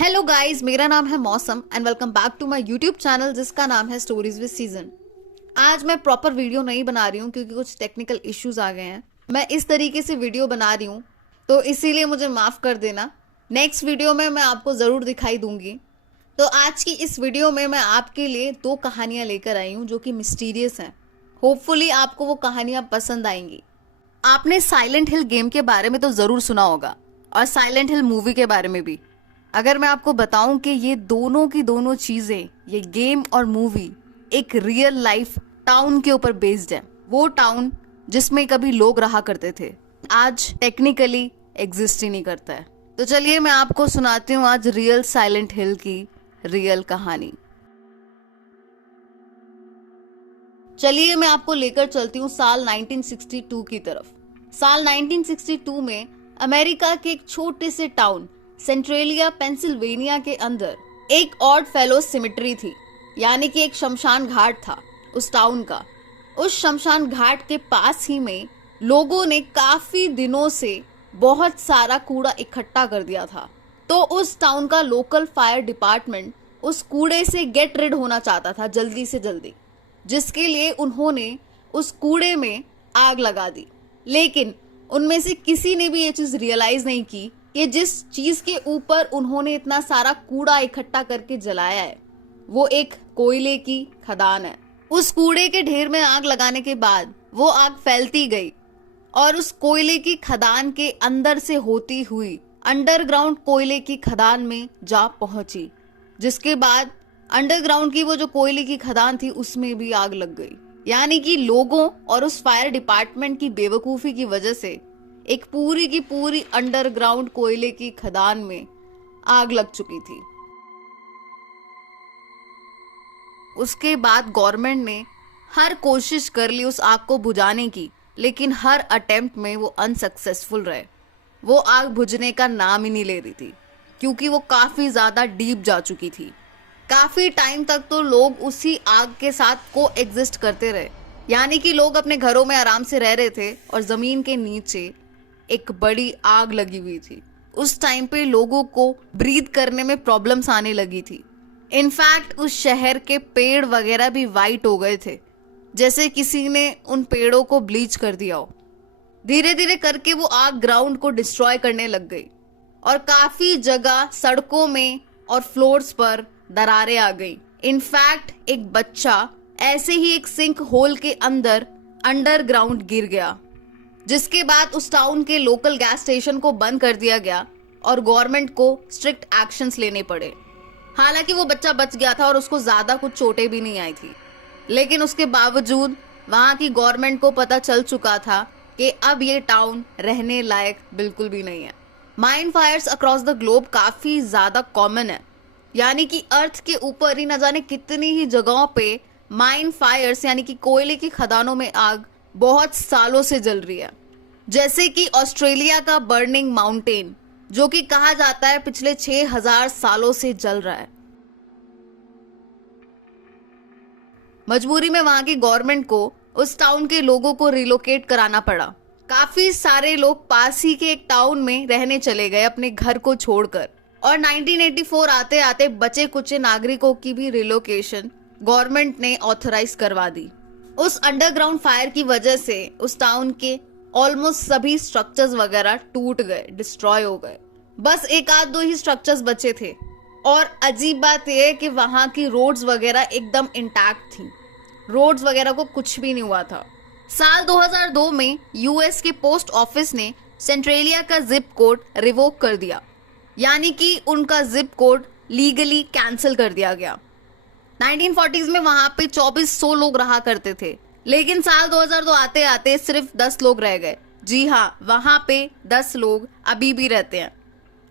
Hello guys, मेरा नाम है Mausam and welcome back to my YouTube channel जिसका नाम है स्टोरीज विद सीजन। आज मैं प्रॉपर वीडियो नहीं बना रही हूँ क्योंकि कुछ टेक्निकल इश्यूज आ गए हैं। मैं इस तरीके से वीडियो बना रही हूँ तो इसीलिए मुझे माफ़ कर देना। नेक्स्ट वीडियो में मैं आपको ज़रूर दिखाई दूंगी। तो आज की इस वीडियो में मैं आपके लिए 2 कहानियाँ लेकर आई हूँ जो कि मिस्टीरियस हैं। होपफुली आपको वो कहानियाँ पसंद आएंगी। आपने साइलेंट हिल गेम के बारे में तो ज़रूर सुना होगा और साइलेंट हिल मूवी के बारे में भी। अगर मैं आपको बताऊं कि ये दोनों की दोनों चीजें, ये गेम और मूवी एक रियल लाइफ टाउन के ऊपर बेस्ड है। वो टाउन जिसमें कभी लोग रहा करते थे, आज टेक्निकली एग्जिस्ट ही नहीं करता है। तो चलिए मैं आपको सुनाती हूँ आज रियल साइलेंट हिल की रियल कहानी। चलिए मैं आपको लेकर चलती हूँ साल 1962 की तरफ। साल 1962 में अमेरिका के एक छोटे से टाउन सेंट्रेलिया पेंसिल्वेनिया के अंदर एक ऑड फेलो सिमेट्री थी, यानी कि एक शमशान घाट था उस टाउन का। उस शमशान घाट के पास ही में लोगों ने काफी दिनों से बहुत सारा कूड़ा इकट्ठा कर दिया था। तो उस टाउन का लोकल फायर डिपार्टमेंट उस कूड़े से गेट रिड होना चाहता था जल्दी से जल्दी, जिसके लिए उन्होंने उस कूड़े में आग लगा दी। लेकिन उनमें से किसी ने भी ये चीज रियलाइज नहीं की कि जिस चीज के ऊपर उन्होंने इतना सारा कूड़ा इकट्ठा करके जलाया है वो एक कोयले की खदान है। उस कूड़े के ढेर में आग लगाने के बाद वो आग फैलती गई और उस कोयले की खदान के अंदर से होती हुई अंडरग्राउंड कोयले की खदान में जा पहुंची, जिसके बाद अंडरग्राउंड की वो जो कोयले की खदान थी उसमें भी आग लग गई। यानी कि लोगों और उस फायर डिपार्टमेंट की बेवकूफी की वजह से एक पूरी की पूरी अंडरग्राउंड कोयले की खदान में आग लग चुकी थी। उसके बाद गवर्नमेंट ने हर कोशिश कर ली उस आग को बुझाने की, लेकिन हर अटेम्प्ट में वो अनसक्सेसफुल रहे। वो आग बुझने का नाम ही नहीं ले रही थी क्योंकि वो काफी ज्यादा डीप जा चुकी थी। काफी टाइम तक तो लोग उसी आग के साथ को एग्जिस्ट करते रहे, यानी कि लोग अपने घरों में आराम से रह रहे थे और जमीन के नीचे एक बड़ी आग लगी हुई थी। उस टाइम पे लोगों को ब्रीथ करने में प्रॉब्लम्स आने लगी थी। इनफैक्ट उस शहर के पेड़ वगैरह भी वाइट हो गए थे, जैसे किसी ने उन पेड़ों को ब्लीच कर दिया हो। धीरे धीरे करके वो आग ग्राउंड को डिस्ट्रॉय करने लग गई और काफी जगह सड़कों में और फ्लोर्स पर दरारें आ गई। इनफैक्ट एक बच्चा ऐसे ही एक सिंक होल के अंदर अंडरग्राउंड गिर गया, जिसके बाद उस टाउन के लोकल गैस स्टेशन को बंद कर दिया गया और गवर्नमेंट को स्ट्रिक्ट एक्शंस लेने पड़े। हालांकि वो बच्चा बच गया था और उसको ज्यादा कुछ चोटें भी नहीं आई थी, लेकिन उसके बावजूद वहां की गवर्नमेंट को पता चल चुका था कि अब ये टाउन रहने लायक बिल्कुल भी नहीं है। Mine fires across the globe काफी ज्यादा कॉमन है, यानी कि अर्थ के ऊपर ही न जाने कितनी ही जगहों पे माइन फायर्स यानी कि कोयले की खदानों में आग बहुत सालों से जल रही है। जैसे कि ऑस्ट्रेलिया का बर्निंग माउंटेन, जो कि कहा जाता है पिछले 6000 सालों से जल रहा है। मजबूरी में वहां की गवर्नमेंट को उस टाउन के लोगों को रिलोकेट कराना पड़ा। काफी सारे लोग पास ही के एक टाउन में रहने चले गए अपने घर को छोड़कर, और 1984 आते आते बचे कुचे नागरिकों की भी रिलोकेशन गवर्नमेंट ने ऑथराइज करवा दी। उस अंडरग्राउंड फायर की वजह से उस टाउन के ऑलमोस्ट सभी स्ट्रक्चर्स वगैरह टूट गए, डिस्ट्रॉय हो गए। बस एक आध दो ही स्ट्रक्चर्स बचे थे। और अजीब बात यह है कि वहां की रोड्स वगैरह एकदम इंटैक्ट थी, रोड्स वगैरह को कुछ भी नहीं हुआ था। साल 2002 में यूएस के पोस्ट ऑफिस ने सेंट्रेलिया का जिप कोड रिवोक कर दिया, यानी कि उनका जिप कोड लीगली कैंसिल कर दिया गया। 1940s में वहां पे 2400 लोग रहा करते थे, लेकिन साल 2002 आते आते सिर्फ 10 लोग रह गए। जी हाँ, वहां पे 10 लोग अभी भी रहते हैं।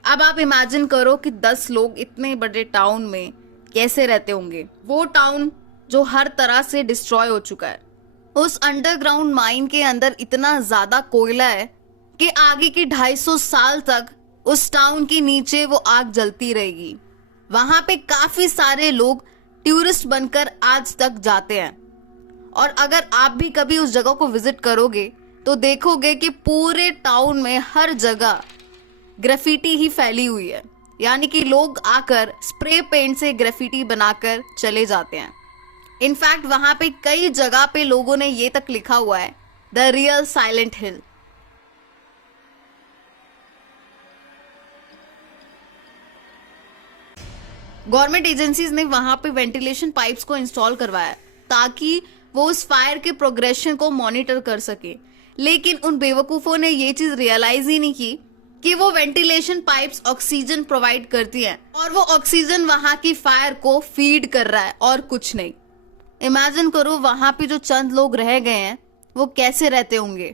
अब आप इमेजिन करो कि 10 लोग इतने बड़े टाउन में कैसे रहते होंगे। वो टाउन जो हर तरह से डिस्ट्रॉय हो चुका है। उस अंडरग्राउंड माइन के अंदर इतना ज्यादा कोयला है कि आगे के 250 साल तक उस टाउन के नीचे वो आग जलती रहेगी। वहां पे काफी सारे लोग टूरिस्ट बनकर आज तक जाते हैं, और अगर आप भी कभी उस जगह को विजिट करोगे तो देखोगे कि पूरे टाउन में हर जगह ग्राफिटी ही फैली हुई है। यानी कि लोग आकर स्प्रे पेंट से ग्राफिटी बनाकर चले जाते हैं। इनफैक्ट वहां पे कई जगह पे लोगों ने ये तक लिखा हुआ है, the real silent hill. Government agencies ने वहां पे वेंटिलेशन पाइप्स को इंस्टॉल करवाया ताकि वो उस फायर के प्रोग्रेशन को मॉनिटर कर सके, लेकिन उन बेवकूफों ने ये चीज रियलाइज ही नहीं की कि वो वेंटिलेशन पाइप्स ऑक्सीजन प्रोवाइड करती हैं और वो ऑक्सीजन वहां की फायर को फीड कर रहा है और कुछ नहीं। इमेजिन करो वहां पे जो चंद लोग रह गए हैं वो कैसे रहते होंगे।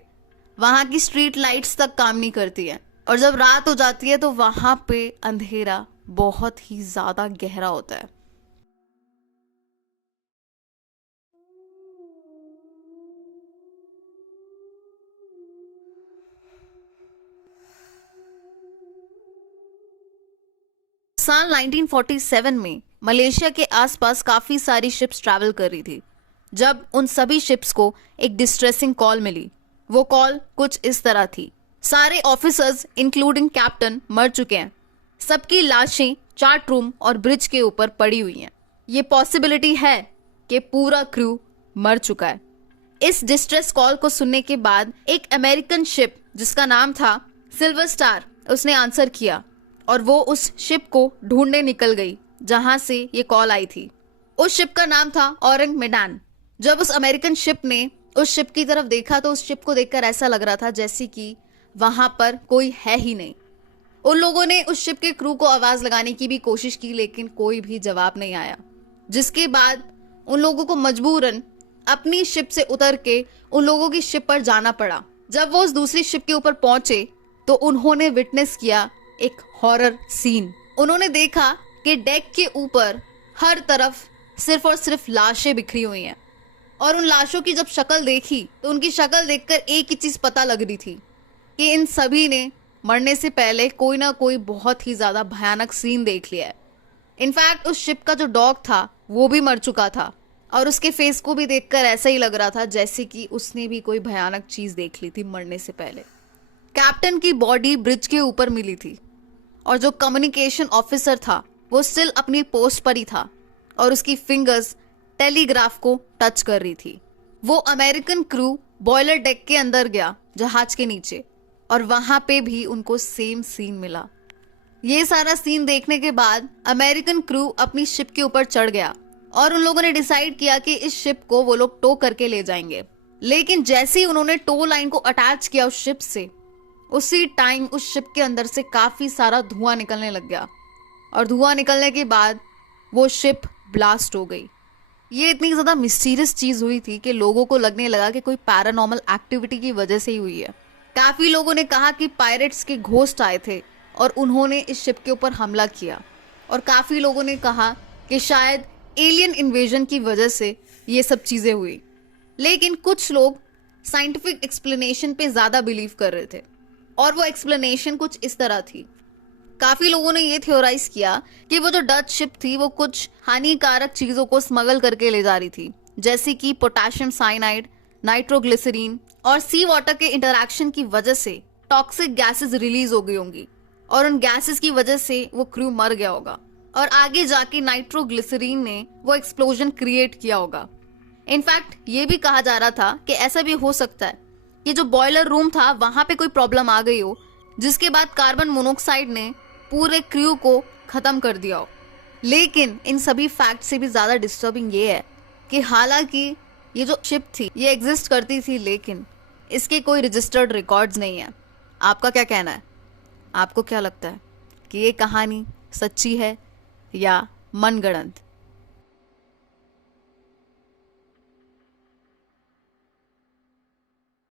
वहां की स्ट्रीट लाइट्स तक काम नहीं करती है और जब रात हो जाती है तो वहां पे अंधेरा बहुत ही ज्यादा गहरा होता है। साल 1947 में मलेशिया के आसपास काफी सारी शिप्स ट्रैवल कर रही थी जब उन सभी शिप्स को एक डिस्ट्रेसिंग कॉल मिली। वो कॉल कुछ इस तरह थी, सारे ऑफिसर्स इंक्लूडिंग कैप्टन मर चुके हैं, सबकी लाशें चार्ट रूम और ब्रिज के ऊपर पड़ी हुई हैं। ये पॉसिबिलिटी है कि पूरा क्रू मर चुका है। इस डिस्ट्रेस कॉल को सुनने के बाद एक अमेरिकन शिप जिसका नाम था सिल्वर स्टार, उसने आंसर किया और वो उस शिप को ढूंढने निकल गई जहां से ये कॉल आई थी। उस शिप का नाम था औरंग मेडान। जब उस अमेरिकन शिप ने उस शिप की तरफ देखा तो उस शिप को देखकर ऐसा लग रहा था जैसे कि वहां पर कोई है ही नहीं। उन लोगों ने उस शिप के क्रू को आवाज लगाने की भी कोशिश की लेकिन कोई भी जवाब नहीं आया, जिसके बाद उन लोगों को मजबूरन अपनी शिप से उतर के उन लोगों की शिप पर जाना पड़ा। जब वो उस दूसरी शिप के ऊपर पहुंचे तो उन्होंने विटनेस किया एक हॉरर सीन। उन्होंने देखा कि डेक के ऊपर हर तरफ सिर्फ और सिर्फ लाशें बिखरी हुई हैं और उन लाशों की जब शक्ल देखी तो उनकी शक्ल देखकर एक ही चीज पता लग रही थी कि इन सभी ने मरने से पहले कोई ना कोई बहुत ही ज्यादा भयानक सीन देख लिया है। इनफैक्ट उस शिप का जो डॉग था वो भी मर चुका था और उसके फेस को भी देखकर ऐसा ही लग रहा था जैसे कि उसने भी कोई भयानक चीज देख ली थी मरने से पहले। कैप्टन की बॉडी ब्रिज के ऊपर मिली थी और जो कम्युनिकेशन ऑफिसर था वो स्टिल अपनी पोस्ट पर ही था और उसकी फिंगर्स टेलीग्राफ को टच कर रही थी। वो अमेरिकन क्रू बॉयलर डेक के अंदर गया जहाज के नीचे और वहां पे भी उनको सेम सीन मिला। ये सारा सीन देखने के बाद अमेरिकन क्रू अपनी शिप के ऊपर चढ़ गया और उन लोगों ने डिसाइड किया कि इस शिप को वो लोग टो करके ले जाएंगे। लेकिन जैसे ही उन्होंने टो लाइन को अटैच किया उस शिप से, उसी टाइम उस शिप के अंदर से काफी सारा धुआं निकलने लग गया और धुआं निकलने के बाद वो शिप ब्लास्ट हो गई। ये इतनी ज्यादा मिस्टीरियस चीज हुई थी कि लोगों को लगने लगा कि कोई पैरानॉर्मल एक्टिविटी की वजह से ही हुई है। काफी लोगों ने कहा कि पायरेट्स के घोस्ट आए थे और उन्होंने इस शिप के ऊपर हमला किया और काफी लोगों ने कहा कि शायद एलियन इन्वेजन की वजह से ये सब चीजें हुई। लेकिन कुछ लोग साइंटिफिक एक्सप्लेनेशन पे ज्यादा बिलीव कर रहे थे और वो एक्सप्लेनेशन कुछ इस तरह थी। काफी लोगों ने ये थ्योराइज किया कि वो जो डच शिप थी वो कुछ हानिकारक चीजों को स्मगल करके ले जा रही थी, जैसे कि पोटेशियम साइनाइड, नाइट्रोग्लिसरीन और सी वाटर के इंटरैक्शन की वजह से टॉक्सिक गैसेस रिलीज हो गई होंगी और उन गैसेस की वजह से वो क्रू मर गया होगा और आगे जाके नाइट्रोग्लिसरीन ने वो एक्सप्लोजन क्रिएट किया होगा। इनफैक्ट ये भी कहा जा रहा था कि ऐसा भी हो सकता है कि जो बॉयलर रूम था वहां पे कोई प्रॉब्लम आ गई हो जिसके बाद कार्बन मोनोऑक्साइड ने पूरे क्रू को खत्म कर दिया हो। लेकिन इन सभी फैक्ट से भी ज्यादा डिस्टर्बिंग ये है कि हालांकि ये जो शिप थी ये एग्जिस्ट करती थी लेकिन इसके कोई रजिस्टर्ड रिकॉर्ड्स नहीं है। आपका क्या कहना है? आपको क्या लगता है कि ये कहानी सच्ची है या मनगढ़ंत?